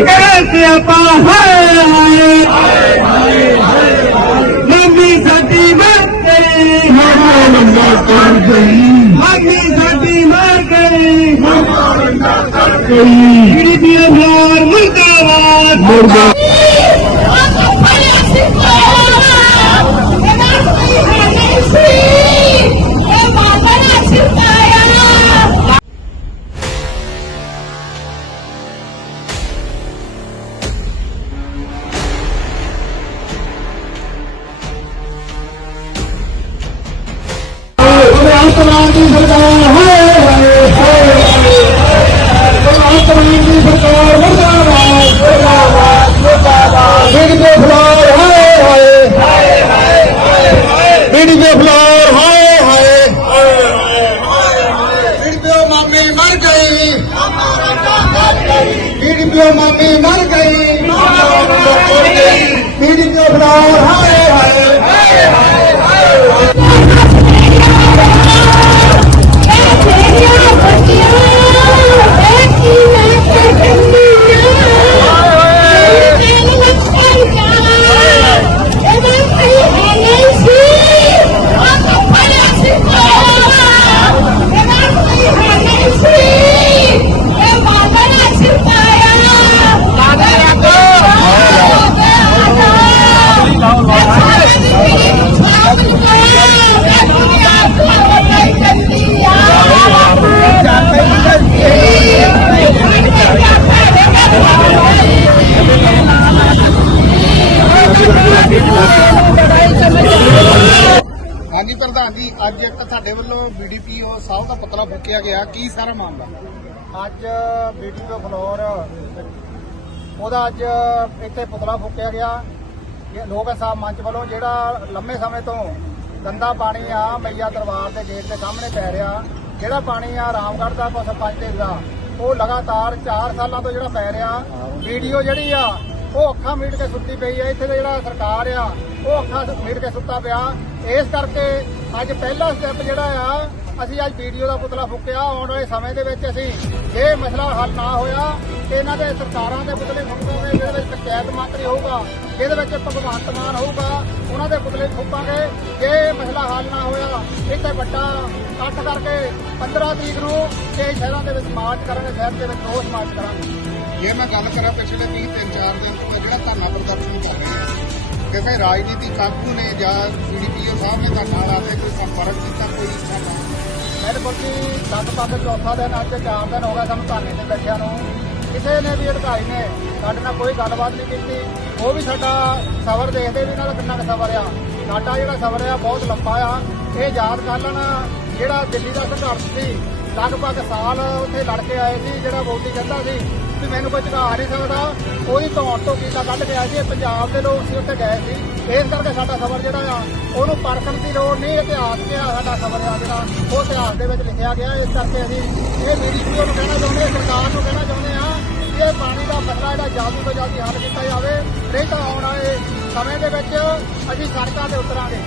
ਕਰੇ ਸਿਆਪਾ ਹਾਏ ਹਾਏ ਮੰਮੀ ਸਾਡੀ ਮਰ ਗਈ ਮੰਮੀ ਸਾਡੀ ਮਰ ਗਈ ਜਿਹੜੀ ਦੀ ਮੁਰਦਾਬਾਦ ਮੁਰਦਾਬਾਦ। திரும்பி மாமி மறுகை ਹਾਂਜੀ ਪ੍ਰਧਾਨ ਜੀ, ਅੱਜ ਇੱਕ ਤੁਹਾਡੇ ਵੱਲੋਂ ਬੀਡੀਪੀਓ ਸਾਹਿਬ ਦਾ ਪੁਤਲਾ ਫੂਕਿਆ ਗਿਆ। ਕੀ ਸਾਰਾ ਮਾਮਲਾ? ਅੱਜ ਬੀਟੀਓ ਫਲੋਰ ਉਹਦਾ ਅੱਜ ਇੱਥੇ ਪੁਤਲਾ ਫੂਕਿਆ ਗਿਆ। ਇਹ ਲੋਕ ਸਾਹਿਬ ਮੰਚ ਵੱਲੋਂ ਜਿਹੜਾ ਲੰਮੇ ਸਮੇਂ ਤੋਂ ਗੰਦਾ ਪਾਣੀ ਆ, ਮਈਆ ਦਰਬਾਰ ਦੇ ਗੇਟ ਦੇ ਸਾਹਮਣੇ ਪੈ ਰਿਹਾ। ਜਿਹੜਾ ਪਾਣੀ ਆ ਰਾਮਗੜ੍ਹ ਦਾ ਕੋ ਸਰਪੰਚ ਦਾ ਉਹ ਲਗਾਤਾਰ 4 ਸਾਲਾਂ ਤੋਂ ਜਿਹੜਾ ਪੈ ਰਿਹਾ। ਵੀਡੀਓ ਜਿਹੜੀ ਆ ਉਹ ਅੱਖਾਂ ਮੀਟ ਕੇ ਸੁੱਤੀ ਪਈ ਹੈ ਇੱਥੇ ਦਾ ਜਿਹੜਾ ਸਰਕਾਰ ਆ, ਉਹ ਅੱਖਾਂ ਮੀਟ ਕੇ ਸੁੱਤਾ ਪਿਆ। ਇਸ ਕਰਕੇ ਅੱਜ ਪਹਿਲਾ ਸਟੈਪ ਜਿਹੜਾ ਆ, ਅਸੀਂ ਅੱਜ ਵੀਡੀਓ ਦਾ ਪੁਤਲਾ ਫੂਕਿਆ। ਆਉਣ ਵਾਲੇ ਸਮੇਂ ਦੇ ਵਿੱਚ ਅਸੀਂ ਇਹ ਮਸਲਾ ਹੱਲ ਨਾ ਹੋਇਆ, ਤੇ ਇਹਨਾਂ ਦੇ ਸਰਕਾਰਾਂ ਦੇ ਪੁਤਲੇ ਫੂਕਾਂਗੇ ਜਿਹਦੇ ਵਿੱਚ ਪੰਚਾਇਤ ਮੰਤਰੀ ਹੋਊਗਾ। ਜਿਹਦੇ ਵਿੱਚ ਭਗਵੰਤ ਮਾਨ ਹੋਊਗਾ, ਉਹਨਾਂ ਦੇ ਪੁਤਲੇ ਫੂਕਾਂਗੇ। ਜੇ ਇਹ ਮਸਲਾ ਹੱਲ ਨਾ ਹੋਇਆ, ਇੱਥੇ ਵੱਡਾ ਇਕੱਠ ਕਰਕੇ 15 ਤਰੀਕ ਨੂੰ ਛੇ ਸ਼ਹਿਰਾਂ ਦੇ ਵਿੱਚ ਮਾਰਚ ਕਰਾਂਗੇ ਸ਼ਹਿਰ ਦੇ ਵਿੱਚ ਰੋਸ ਮਾਰਚ ਕਰਾਂਗੇ। ਜੇ ਮੈਂ ਗੱਲ ਕਰਾਂ ਪਿਛਲੇ 20 ਤਿੰਨ, ਚਾਰ ਦਿਨ ਤੋਂ ਜਿਹੜਾ ਧਰਨਾ ਪ੍ਰਦਰਸ਼ਨ ਕਰ ਰਹੇ ਆ ਕਿ ਭਾਈ ਰਾਜਨੀਤਿਕ ਕਾਬੂ ਨੇ ਜਾਂ ਬੀਡੀਪੀਓ ਸਾਹਿਬ ਨੇ ਤੁਹਾਡੇ ਨਾਲ ਕੇ ਕੋਈ ਸੰਪਰਕ ਕੀਤਾ, ਕੋਈ ਸਾਡਾ ਬਿਲਕੁਲ ਜੀ ਲਗਭਗ ਚੌਥਾ ਦਿਨ, ਅੱਜ ਚਾਰ ਦਿਨ ਹੋ ਗਿਆ ਸਾਨੂੰ ਧਰਨੇ ਤੇ ਬੈਠਿਆਂ ਨੂੰ। ਕਿਸੇ ਨੇ ਵੀ ਅਧਿਕਾਰੀ ਨੇ ਸਾਡੇ ਨਾਲ ਕੋਈ ਗੱਲਬਾਤ ਨਹੀਂ ਕੀਤੀ। ਉਹ ਵੀ ਸਾਡਾ ਸਬਰ ਦੇਖਦੇ ਵੀ ਇਹਨਾਂ ਦਾ ਕਿੰਨਾ ਕੁ ਸਬਰ ਆ। ਸਾਡਾ ਜਿਹੜਾ ਸਬਰ ਆ, ਬਹੁਤ ਲੰਬਾ ਆ। ਇਹ ਯਾਦ ਕਰ ਲੈਣਾ, ਜਿਹੜਾ ਦਿੱਲੀ ਦਾ ਸੰਘਰਸ਼ ਸੀ ਲਗਭਗ ਸਾਲ ਉੱਥੇ ਲੜ ਕੇ ਆਏ ਸੀ, ਜਿਹੜਾ ਮੋਦੀ ਕਹਿੰਦਾ ਸੀ ਵੀ ਮੈਨੂੰ ਕੋਈ ਚੁਕਾ ਨਹੀਂ ਸਕਦਾ। ਉਹਦੀ ਧੌਣ ਤੋਂ ਕੀਤਾ ਕੱਢ ਕੇ ਆਏ ਸੀ, ਇਹ ਪੰਜਾਬ ਦੇ ਲੋਕ ਸੀ, ਉੱਥੇ ਗਏ ਸੀ। ਇਸ ਕਰਕੇ ਸਾਡਾ ਸਬਰ ਜਿਹੜਾ ਆ, ਉਹਨੂੰ ਪਰਖਣ ਦੀ ਲੋੜ ਨਹੀਂ, ਇਤਿਹਾਸ ਕਿਹਾ ਸਾਡਾ ਸਬਰ ਆ ਜਿਹੜਾ, ਉਹ ਇਤਿਹਾਸ ਦੇ ਵਿੱਚ ਲਿਖਿਆ ਗਿਆ। ਇਸ ਕਰਕੇ ਅਸੀਂ ਇਹ ਬੀਡੀਪੀਓ ਨੂੰ ਕਹਿਣਾ ਚਾਹੁੰਦੇ ਹਾਂ ਸਰਕਾਰ ਨੂੰ ਕਹਿਣਾ ਚਾਹੁੰਦੇ ਆ ਕਿ ਇਹ ਪਾਣੀ ਦਾ ਮਸਲਾ ਜਿਹੜਾ ਜਲਦੀ ਤੋਂ ਜਲਦੀ ਹੱਲ ਕੀਤਾ ਜਾਵੇ। ਨਹੀਂ ਤਾਂ ਆਉਣ ਵਾਲੇ ਸਮੇਂ ਦੇ ਵਿੱਚ ਅਸੀਂ ਸੜਕਾਂ ਤੇ ਉਤਰਾਂਗੇ।